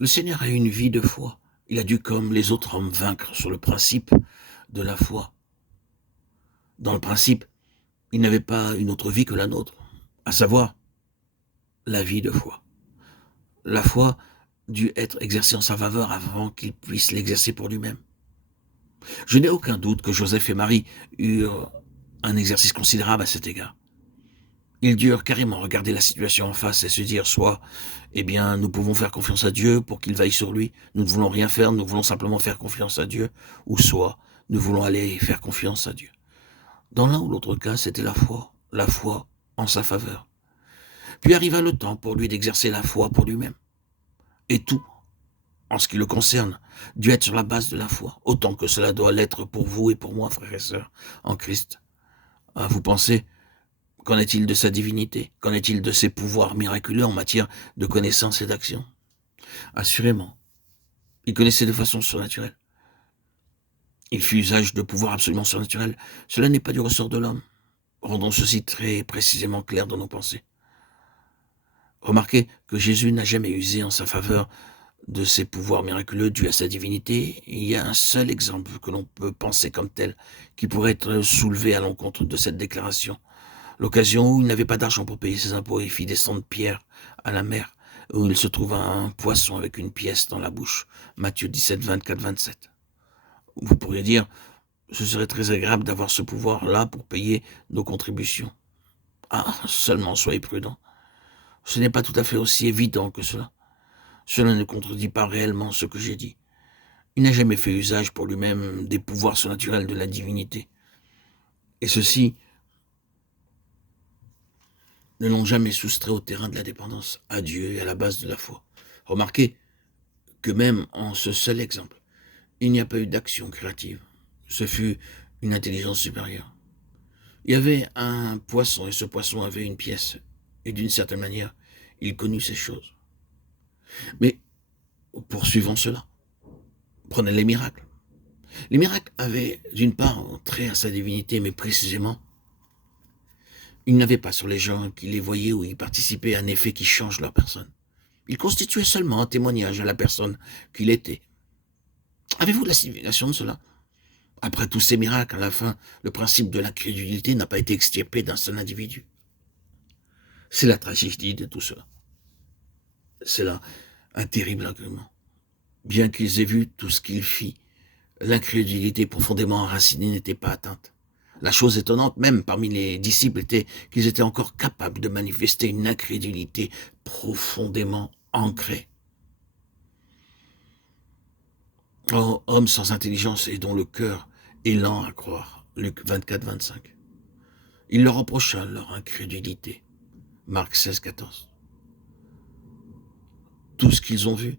Le Seigneur a eu une vie de foi. Il a dû, comme les autres hommes, vaincre sur le principe de la foi. Dans le principe, il n'avait pas une autre vie que la nôtre, à savoir la vie de foi. La foi dut être exercée en sa faveur avant qu'il puisse l'exercer pour lui-même. Je n'ai aucun doute que Joseph et Marie eurent un exercice considérable à cet égard. Ils durent carrément regarder la situation en face et se dire soit, eh bien, nous pouvons faire confiance à Dieu pour qu'il veille sur lui, nous ne voulons rien faire, nous voulons simplement faire confiance à Dieu, ou soit, nous voulons aller faire confiance à Dieu. Dans l'un ou l'autre cas, c'était la foi en sa faveur. Puis arriva le temps pour lui d'exercer la foi pour lui-même. Et tout, en ce qui le concerne, dut être sur la base de la foi, autant que cela doit l'être pour vous et pour moi, frères et sœurs, en Christ. Ah, vous pensez, qu'en est-il de sa divinité? Qu'en est-il de ses pouvoirs miraculeux en matière de connaissance et d'action? Assurément, il connaissait de façon surnaturelle. Il fit usage de pouvoirs absolument surnaturels. Cela n'est pas du ressort de l'homme. Rendons ceci très précisément clair dans nos pensées. Remarquez que Jésus n'a jamais usé en sa faveur de ses pouvoirs miraculeux dus à sa divinité. Il y a un seul exemple que l'on peut penser comme tel qui pourrait être soulevé à l'encontre de cette déclaration. L'occasion où il n'avait pas d'argent pour payer ses impôts et fit descendre Pierre à la mer, où il se trouva un poisson avec une pièce dans la bouche. Matthieu 17, 24, 27. Vous pourriez dire, ce serait très agréable d'avoir ce pouvoir-là pour payer nos contributions. Ah, seulement soyez prudents. Ce n'est pas tout à fait aussi évident que cela. Cela ne contredit pas réellement ce que j'ai dit. Il n'a jamais fait usage pour lui-même des pouvoirs surnaturels de la divinité. Et ceux-ci ne l'ont jamais soustrait au terrain de la dépendance à Dieu et à la base de la foi. Remarquez que même en ce seul exemple, il n'y a pas eu d'action créative. Ce fut une intelligence supérieure. Il y avait un poisson et ce poisson avait une pièce. Et d'une certaine manière, il connut ces choses. Mais poursuivons cela. Prenez les miracles. Les miracles avaient d'une part trait à sa divinité, mais précisément, il n'avait pas sur les gens qui les voyaient ou y participaient un effet qui change leur personne. Il constituait seulement un témoignage à la personne qu'il était. Avez-vous la signification de cela? Après tous ces miracles, à la fin, le principe de l'incrédulité n'a pas été extirpé d'un seul individu. C'est la tragédie de tout cela. C'est là un terrible argument. Bien qu'ils aient vu tout ce qu'il fit, l'incrédulité profondément enracinée n'était pas atteinte. La chose étonnante, même parmi les disciples, était qu'ils étaient encore capables de manifester une incrédulité profondément ancrée. Oh, homme sans intelligence et dont le cœur est lent à croire. Luc 24, 25. Il leur reprocha leur incrédulité. Marc 16, 14. Tout ce qu'ils ont vu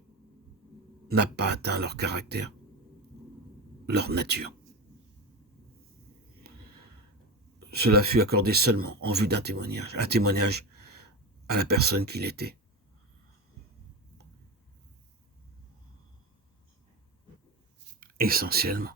n'a pas atteint leur caractère, leur nature. Cela fut accordé seulement en vue d'un témoignage, un témoignage à la personne qu'il était. Essentiellement.